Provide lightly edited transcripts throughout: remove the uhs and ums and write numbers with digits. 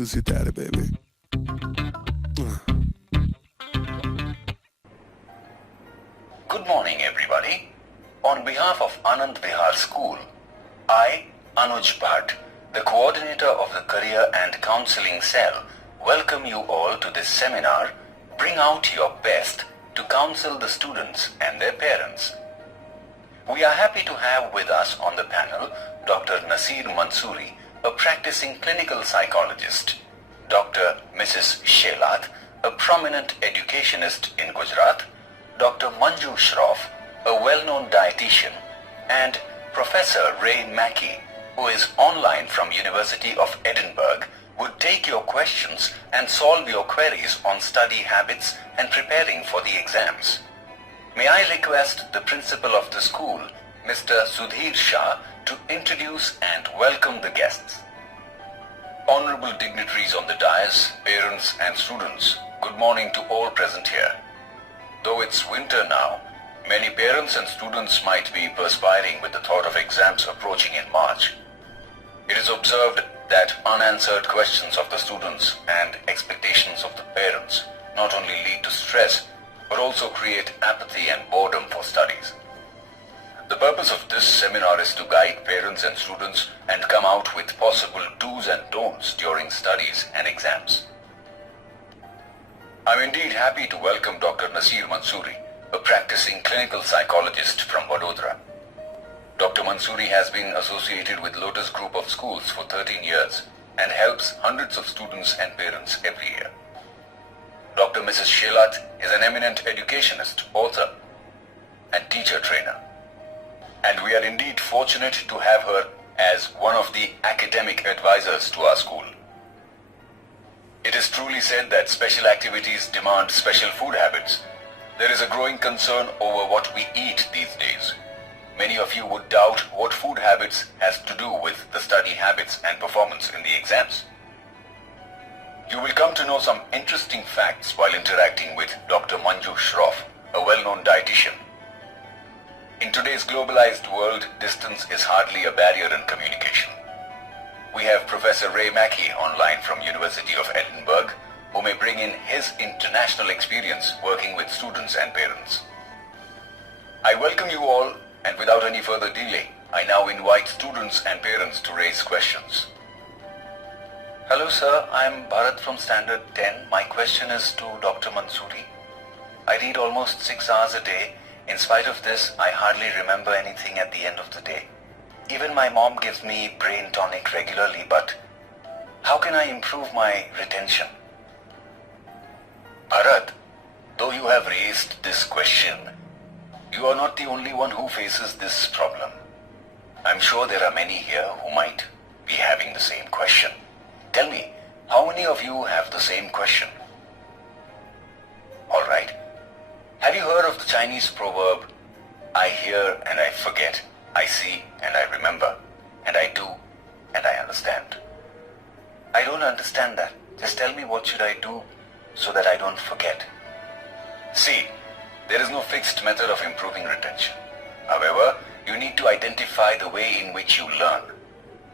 Tusitere, baby. Good morning, everybody. On behalf of Anand Vihar School, I, Anuj Bhatt, the coordinator of the Career and Counseling Cell, welcome you all to this seminar, Bring Out Your Best, to counsel the students and their parents. We are happy to have with us on the panel Dr. Nasir Mansoori, a practicing clinical psychologist, Dr. Mrs. Shelat, a prominent educationist in Gujarat, Dr. Manju Shroff, a well-known dietitian, and Professor Ray Mackey, who is online from University of Edinburgh, would take your questions and solve your queries on study habits and preparing for the exams. May I request the principal of the school, Mr. Sudhir Shah, to introduce and welcome the guests. Honorable dignitaries on the dais, parents and students, good morning to all present here. Though it's winter now, many parents and students might be perspiring with the thought of exams approaching in March. It is observed that unanswered questions of the students and expectations of the parents not only lead to stress, but also create apathy and boredom for studies. The purpose of this seminar is to guide parents and students and come out with possible do's and don'ts during studies and exams. I'm indeed happy to welcome Dr. Nasir Mansoori, a practicing clinical psychologist from Vadodara. Dr. Mansoori has been associated with Lotus Group of Schools for 13 years and helps hundreds of students and parents every year. Dr. Mrs. Shelat is an eminent educationist, author, and teacher trainer. And we are indeed fortunate to have her as one of the academic advisors to our school. It is truly said that special activities demand special food habits. There is a growing concern over what we eat these days. Many of you would doubt what food habits has to do with the study habits and performance in the exams. You will come to know some interesting facts while interacting with Dr. Manju Shroff, a well-known dietitian. In today's globalized world, distance is hardly a barrier in communication. We have Professor Ray Mackey online from University of Edinburgh, who may bring in his international experience working with students and parents. I welcome you all, and without any further delay, I now invite students and parents to raise questions. Hello sir, I am Bharat from Standard 10. My question is to Dr. Mansoori. I read almost 6 hours a day. In spite of this, I hardly remember anything at the end of the day. Even my mom gives me brain tonic regularly, but how can I improve my retention? Bharat, though you have raised this question, you are not the only one who faces this problem. I'm sure there are many here who might be having the same question. Tell me, how many of you have the same question? All right. Have you heard of the Chinese proverb, I hear and I forget, I see and I remember, and I do and I understand? I don't understand that. Just tell me, what should I do so that I don't forget? See, there is no fixed method of improving retention. However, you need to identify the way in which you learn.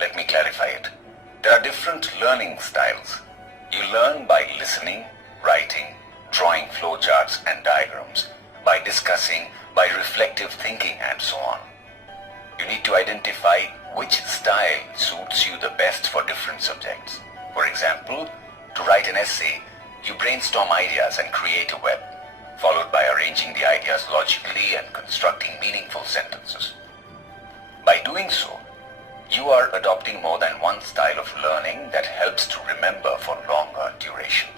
Let me clarify it. There are different learning styles. You learn by listening, writing, drawing flowcharts and diagrams, by discussing, by reflective thinking, and so on. You need to identify which style suits you the best for different subjects. For example, to write an essay, you brainstorm ideas and create a web, followed by arranging the ideas logically and constructing meaningful sentences. By doing so, you are adopting more than one style of learning that helps to remember for longer duration.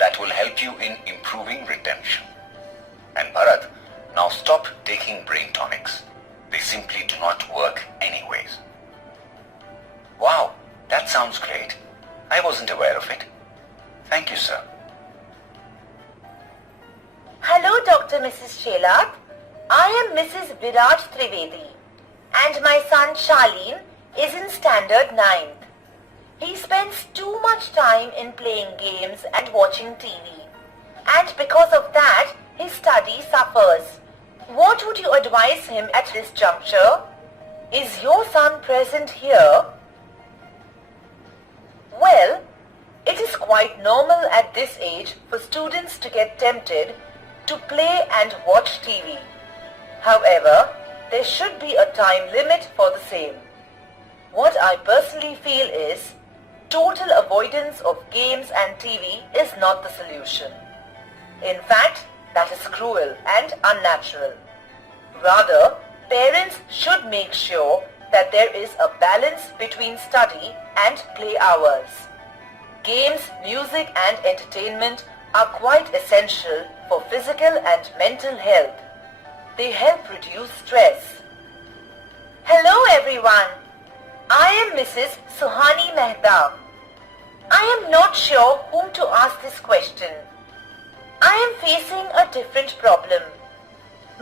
That will help you in improving retention. And Bharat, now stop taking brain tonics. They simply do not work anyways. Wow, that sounds great. I wasn't aware of it. Thank you, sir. Hello, Dr. Mrs. Shelat. I am Mrs. Virat Trivedi, and my son Shaleen is in Standard 9th. He spends too much time in playing games and watching TV, and because of that, his study suffers. What would you advise him at this juncture? Is your son present here? Well, it is quite normal at this age for students to get tempted to play and watch TV. However, there should be a time limit for the same. What I personally feel is total avoidance of games and TV is not the solution. In fact, that is cruel and unnatural. Rather, parents should make sure that there is a balance between study and play hours. Games, music and entertainment are quite essential for physical and mental health. They help reduce stress. Hello everyone. I am Mrs. Suhani Mehta. I am not sure whom to ask this question. I am facing a different problem.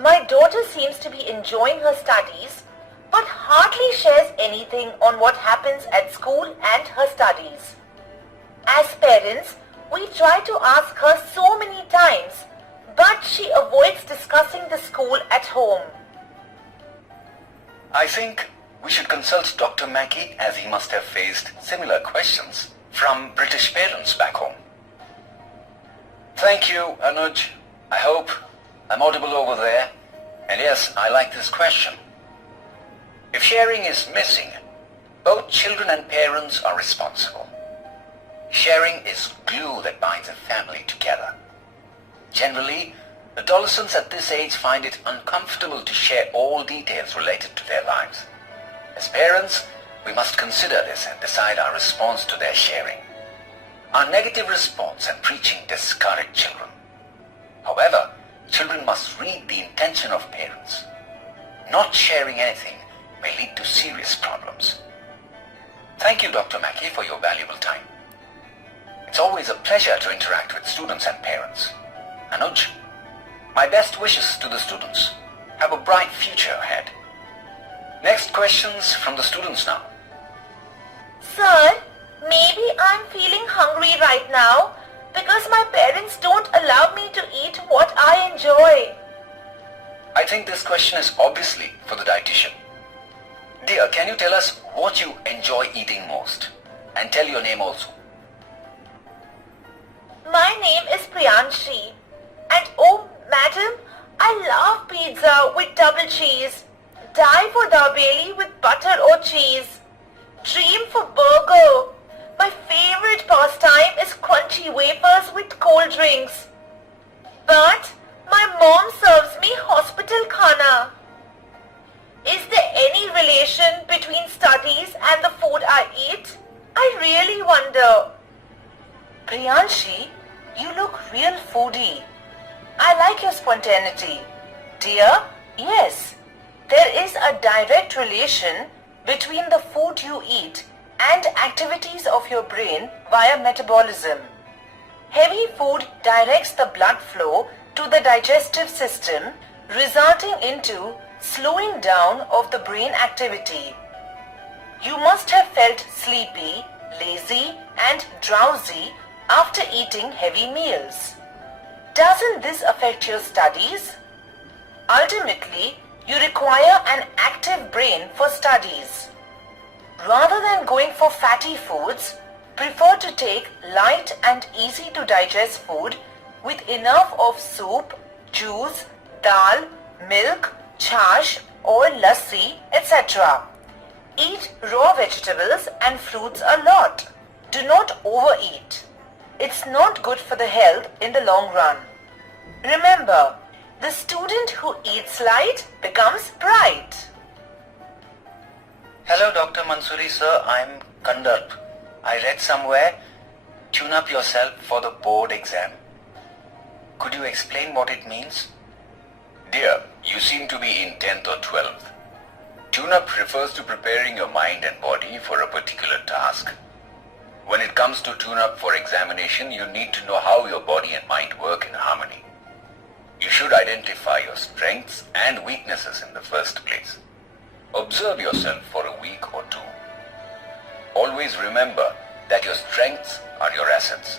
My daughter seems to be enjoying her studies but hardly shares anything on what happens at school and her studies. As parents, we try to ask her so many times, but she avoids discussing the school at home. I think we should consult Dr. Mackey, as he must have faced similar questions from British parents back home. Thank you, Anuj. I hope I'm audible over there. And yes, I like this question. If sharing is missing, both children and parents are responsible. Sharing is glue that binds a family together. Generally, adolescents at this age find it uncomfortable to share all details related to their lives. As parents, we must consider this and decide our response to their sharing. Our negative response and preaching discourage children. However, children must read the intention of parents. Not sharing anything may lead to serious problems. Thank you, Dr. Mackey, for your valuable time. It's always a pleasure to interact with students and parents. Anuj, my best wishes to the students. Have a bright future ahead. Next questions from the students now. Sir, maybe I'm feeling hungry right now because my parents don't allow me to eat what I enjoy. I think this question is obviously for the dietitian. Dear, can you tell us what you enjoy eating most? And tell your name also. My name is Priyanshi. And oh, madam, I love pizza with double cheese. Die for dabeli with butter or cheese. Dream for burger. My favorite pastime is crunchy wafers with cold drinks. But my mom serves me hospital khana. Is there any relation between studies and the food I eat? I really wonder. Priyanshi, you look real foodie. I like your spontaneity. Dear, yes, there is a direct relation between the food you eat and activities of your brain via metabolism. Heavy food directs the blood flow to the digestive system, resulting into slowing down of the brain activity. You must have felt sleepy, lazy and drowsy after eating heavy meals. Doesn't this affect your studies? Ultimately, you require an active brain for studies. Rather than going for fatty foods, prefer to take light and easy to digest food with enough of soup, juice, dal, milk, chash or lassi, etc. Eat raw vegetables and fruits a lot. Do not overeat. It's not good for the health in the long run. Remember, the student who eats light becomes bright. Hello, Dr. Mansoori sir. I'm Kandarp. I read somewhere, tune up yourself for the board exam. Could you explain what it means? Dear, you seem to be in 10th or 12th. Tune-up refers to preparing your mind and body for a particular task. When it comes to tune-up for examination, you need to know how your body and mind work in harmony. You should identify your strengths and weaknesses in the first place. Observe yourself for a week or two. Always remember that your strengths are your assets.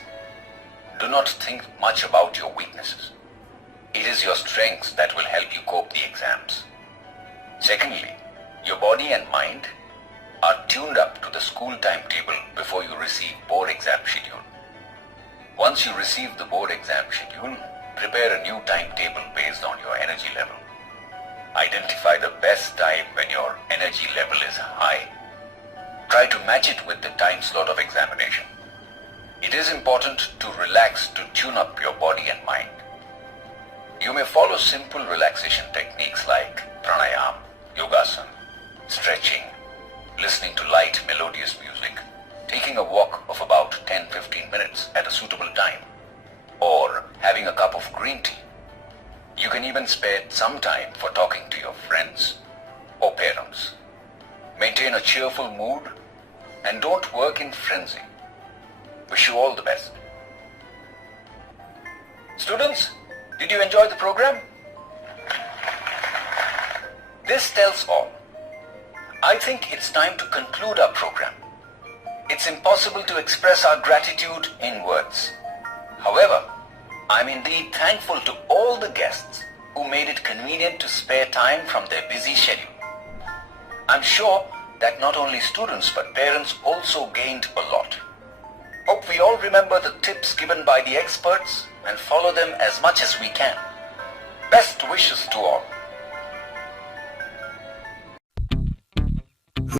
Do not think much about your weaknesses. It is your strengths that will help you cope the exams. Secondly, your body and mind are tuned up to the school timetable before you receive board exam schedule. Once you receive the board exam schedule, prepare a new timetable based on your energy level. Identify the best time when your energy level is high. Try to match it with the time slot of examination. It is important to relax to tune up your body and mind. You may follow simple relaxation techniques like pranayam, yogasana, stretching, listening to light melodious music, taking a walk of about 10-15 minutes at a suitable time, or having a cup of green tea. You can even spare some time for talking to your friends or parents. Maintain a cheerful mood and don't work in frenzy. Wish you all the best. Students, did you enjoy the program? This tells all. I think it's time to conclude our program. It's impossible to express our gratitude in words. However, I'm indeed thankful to all the guests who made it convenient to spare time from their busy schedule. I'm sure that not only students but parents also gained a lot. Hope we all remember the tips given by the experts and follow them as much as we can. Best wishes to all.